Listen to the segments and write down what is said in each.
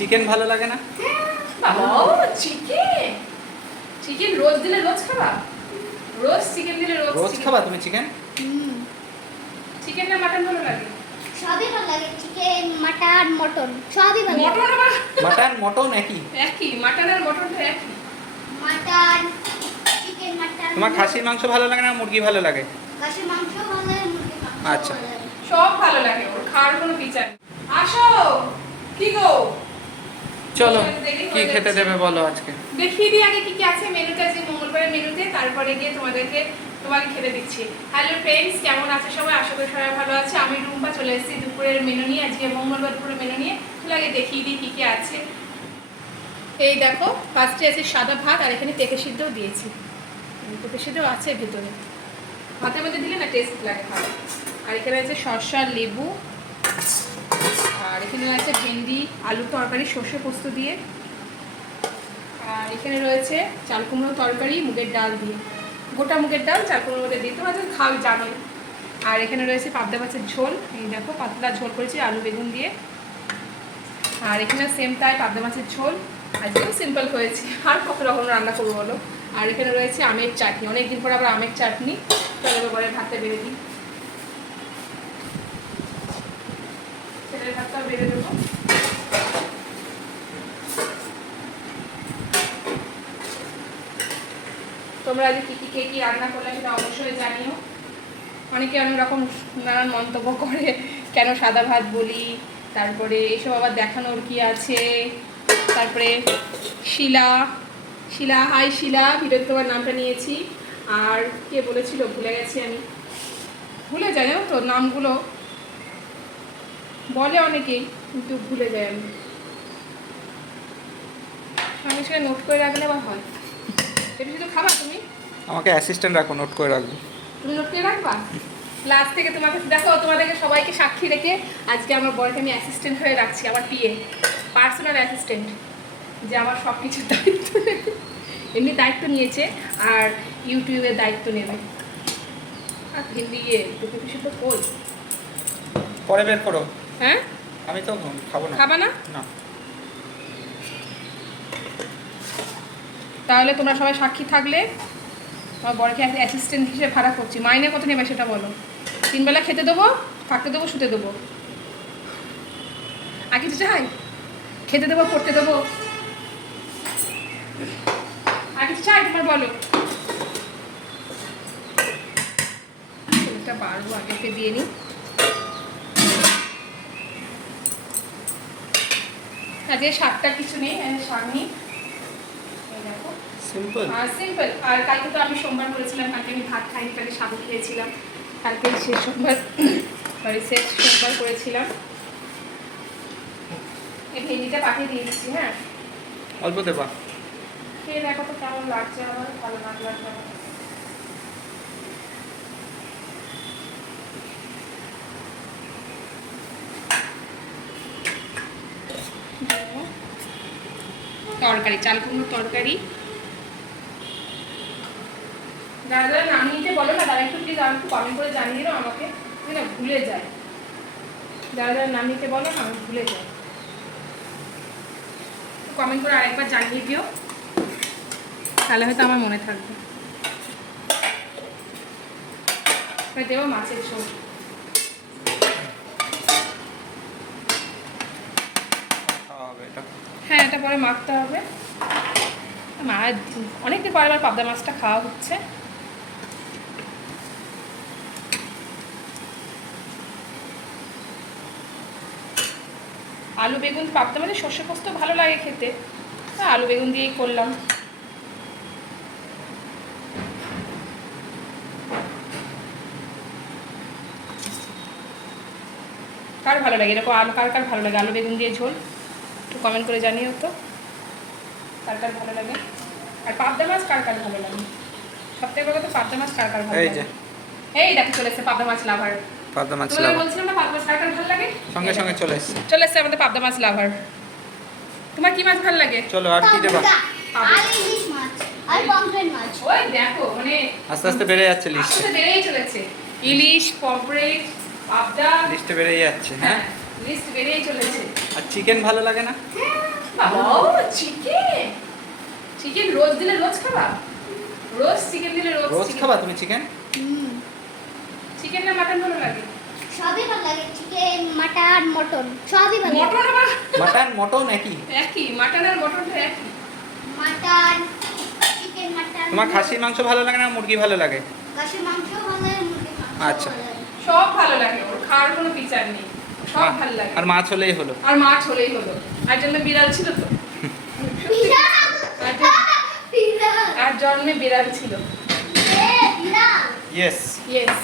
Chicken ভালো লাগে না? বাবা চিকেন, চিকেন রোজ দিলে রোজ খাবা? রোজ চিকেন দিলে রোজ রোজ খাবা তুমি চিকেন? চিকেন না মাটন ভালো লাগে? সবই ভালো লাগে, চিকেন মাটন মটন সবই ভালো লাগে। মটন আবার মাটন মটন একই? একই, মাটন আর মটনটা একই। Mutton chicken mutton. তোমার খাসির মাংস ভালো লাগে না মুরগি ভালো লাগে? খাসির মাংস ভালো লাগে, মুরগির মাংস আচ্ছা। ভালো লাগে। সব ভালো লাগে, ওর খাওয়ার কোনো বিচার নেই। আসো, কি গো? চলো দেরি কি হয়ে খেতে যাচ্ছে। দেবে বলো আজকে? দেখিয়ে দিই আগে কি কি আছে মেনুতে, আছে মঙ্গলবারের মেনুতে, তারপরে গিয়ে তোমাকে খেতে দিচ্ছি। হ্যালো ফ্রেন্ডস, কেমন আছে সবাই? আশা করি সবাই ভালো আছে। আমি রুম্পা চলে এসেছি দুপুরের মেনু নিয়ে, আজকে মঙ্গলবার দুপুরের মেনু নিয়ে। তাহলে আগে দেখিয়ে দিই কি কি আছে। এই দেখো, ফার্স্টে আছে সাদা ভাত, আর এখানে পেঁপে সিদ্ধও দিয়েছি। পেঁপে সিদ্ধও আছে ভেতরে, ভাতের মধ্যে দিলে না টেস্ট লাগে ভালো। আর এখানে আছে শসা, লেবু, আর এখানে আছে ভেন্ডি আলু তরকারি সর্ষে পোস্ত দিয়ে, আর এখানে রয়েছে চাল কুমড়ো তরকারি মুগের ডাল দিয়ে, গোটা মুগের ডাল চাল কুমড়োর মধ্যে দিয়ে, তোমরা খাও জানোই। আর এখানে রয়েছে পাবদা মাছের ঝোল, এই দেখো পাতলা ঝোল করেছি আলু বেগুন দিয়ে। আর এখানে সেম তাই পাবদা মাছের ঝোল, আজকেও সিম্পল হয়েছে, আর কত রকম রান্না করবো বলো। আর এখানে রয়েছে আমের চাটনি, অনেকদিন পর আবার আমের চাটনি। চলো পরে ভাতটা বেড়ে দিই, ছেলের ভাতটা বেড়ে দেবো। তোমরা আজ কি কি রান্না করলে সেটা অবশ্যই জানিও। অনেকে অনেক রকম নানান মন্তব্য করে, কেন সাদা ভাত বলি, তারপরে এসব আবার দেখানোর কি আছে। তারপরে শিলা, শিলা হাই শিলা, ভিডিওতে তোমার নামটা নিয়েছি। আর কে বলেছিল ভুলে গেছি আমি, ভুলে যাই জানো তো নামগুলো, বলে অনেকেই কিন্তু ভুলে যাই আমি। সঙ্গে সঙ্গে নোট করে রাখলে আবার হয়। এটা শুধু খাবা তুমি? আমাকে অ্যাসিস্ট্যান্ট রাখো, নোট করে রাখবো। তুমি নোট করে রাখবা? লাস্ট থেকে তোমাকে দেখো, তোমাদেরকে সবাইকে সাক্ষী রেখে আজকে আমার বরকে আমি অ্যাসিস্ট্যান্ট হয়ে রাখছি, আমার পিএ, পার্সোনাল অ্যাসিস্ট্যান্ট, যে আমার সব কিছুর দায়িত্ব নেবে। এমনি দায়িত্ব নিয়েছে, আর ইউটিউবের দায়িত্ব নেবে। আর হিন্দি দুটো কিছু তো কই। পরে বের করো। হ্যাঁ, আমি তো খাবো না। খাবা না? না। তাহলে তোমরা সবাই সাক্ষী থাকলে আমার বরকে অ্যাসিস্ট্যান্ট হিসেবে ভাড়া করছি। মাইনে কত নেবে সেটা বলো? 3 বেলা খেতে দেবো, থাকতে দেবো, শুতে দেবো, আর কিছু চাই? খেতে দেবো, পড়তে দেবো, আর কিছু চাই তোমার বলো? এটা বাড়বো, আগেকে দিয়ে নিই। আজকে শাকটা কিছু নেই, শাক নেই, এই দেখো সিম্পল। আর সিম্পল। আর কালকে তো আমি সোমবার করেছিলাম, কালকে আমি ভাত খাইনি, কালকে সাবু খেয়েছিলাম। কালকে শেষ সোমবার, শেষ সোমবার করেছিলাম। এই ভেন্ডিটা পাঠিয়ে দিয়ে দিচ্ছি। হ্যাঁ, অল্প দেবা। খেয়ে দেখো তো কেমন লাগছে, আমার ভালো লাগছে আমার। তরকারি, চাল কুমড়োর তরকারি। যারা যারা নাম নিতে বলো না, তারা একটু প্লিজ আর একটু কমেন্ট করে জানিয়ে দাও আমাকে, আমি না ভুলে যাই। যারা যারা নাম নিতে বলো না, আমি ভুলে যাই। কমেন্ট করে আরেকবার জানিয়ে দিও, তাহলে হয়তো আমার মনে থাকবে। দেবো মাছের ঝোল। খাওয়া হবে এটা। হ্যাঁ, এটা পরে মাখতে হবে। মা অনেকদিন পরে আবার পাবদা মাছটা খাওয়া হচ্ছে। আলু বেগুন পাবদা মানে সর্ষে পোস্ত ভালো লাগে খেতে, আলু বেগুন দিয়েই করলাম। কার ভালো লাগে এরকম আলু, কার কার ভালো লাগে আলু বেগুন দিয়ে ঝোল, একটু কমেন্ট করে জানিও তো কার কার ভালো লাগে। আর পাবদা মাছ কার কার ভালো লাগে, সবথেকে বড় কথা পাবদা মাছ কার কার ভালো লাগে। এই দেখো চলে এসেছে পাবদা মাছ লাভার। পাবদা মাছ তোমাদের লাভার বলছিলাম না পাবদা মাছ কার কার ভালো লাগে, সঙ্গে সঙ্গে চলে এসেছে। চলে এসেছে আমাদের পাবদা মাছ লাভার। তোমার কি মাছ ভালো লাগে? চলো আর কি দেবা? আর ইলিশ মাছ আর পমফ্রেট মাছ। ওই দেখো মানে আস্তে আস্তে বেড়ে যাচ্ছে লিস্ট। আস্তে বেড়েই চলেছে, ইলিশ, পমফ্রেট, পাবদা। লিস্টে বেড়ে যাচ্ছে। হ্যাঁ, লিস্ট বেরিয়েই চলেছে। আর চিকেন ভালো লাগে না? বাবা চিকেন, চিকেন রোজ দিলে রোজ খাবা? রোজ চিকেন দিলে রোজ রোজ chicken খাবা তুমি চিকেন? চিকেন না মাটন ভালো লাগে? সবই ভালো লাগে, চিকেন মাটন মটন সবই ভালো লাগে। মটন আবার মাটন মটন একই? একই, মাটন আর মটনটা একই। Mutton chicken mutton. তোমার খাসির মাংস ভালো লাগে না মুরগি ভালো লাগে? খাসির মাংস ভালো লাগে, মুরগির মাংস আচ্ছা। ভালো লাগে। সব ভালো লাগে, ওর খাওয়ার কোনো বিচার নেই, সব বাহ, ভালো লাগে। আর মাছ হলেই হলো। আর মাছ হলেই হলো। আর জন্য বিড়াল ছিল তো, বিড়াল! আর জ- বিড়াল! আর জন্মে বিড়াল ছিল। বিড়াল! ইয়েস। ইয়েস,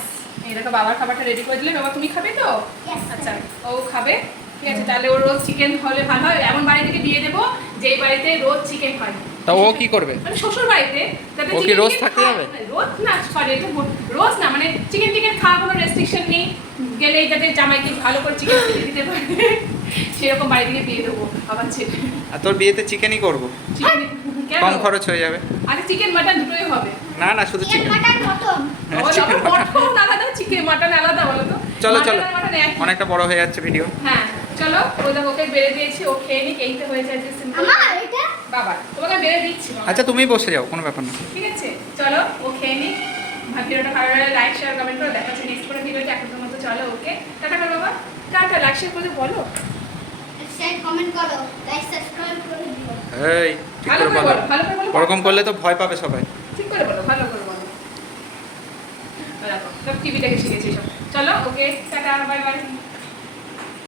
এই দেখো বাবার খাবারটা রেডি করে দিলে। বাবা তুমি খাবে তো? Yes. আচ্ছা, ও খাবে, ঠিক আছে। তাহলে ও রোজ চিকেন হলে ভালো হয়। এমন বাড়ি থেকে বিয়ে দেবো যেই বাড়িতে রোজ চিকেন হয়। তা ও কি করবে? মানে শ্বশুর বাড়িতে যাতে ও কি chicken রোজ টিকেন থাকতে খায়। যাবে? রোজ না, সরি এটা রোজ না, মানে চিকেন টিকেন খাওয়া কোনো রেস্ট্রিকশন নেই, গেলেই যাতে জামাইকে ভালো করে চিকেন খেতে দিতে পারে সেরকম বাড়ি থেকে বিয়ে দেবো আবার ছেলে। আর তোর বিয়েতে চিকেনই করব, চিকেন কেন? কম খরচ হয়ে যাবে। আচ্ছা চিকেন মাটন দুটোই হবে। না না, শুধু chicken chicken. Mutton mutton. Chicken mutton আলাদা, চিকেন মাটন আলাদা, বলো তো? চলো চলো, মাটন আর মাটন একই। অনেকটা বড় হয়ে যাচ্ছে ভিডিও। হ্যাঁ চলো, ওই দেখো ওকে বেড়ে দিয়েছি, ও খেয়ে নিক, এই তো হয়ে যাচ্ছে সিম্পল। আমার এটা বাবা তোমাকে বেড়ে দিচ্ছি বাবা। আচ্ছা তুমিই বসে যাও, কোনো ব্যাপার না। ঠিক আছে চলো, ও খেয়ে নিক। ভিডিওটা ভালো লাগলে লাইক শেয়ার কমেন্ট করে দেখাচ্ছি নেক্সট করে ভিডিওতে। এখনকার মতো চলো, ওকে টাটা করো বাবা। টাটা, লাইক শেয়ার করে বলো, শেয়ার কমেন্ট করো, লাইক সাবস্ক্রাইব করে দিও। এই ঠিক ভালো করে করে বলো, বলো, ভালো করে বলো। ওরকম করলে তো ভয় পাবে সবাই। ঠিক করে বলো, ভালো করে বলো। দেখো সব টিভি থেকে শিখেছি সব। চলো ওকে টাটা, বাই বাই।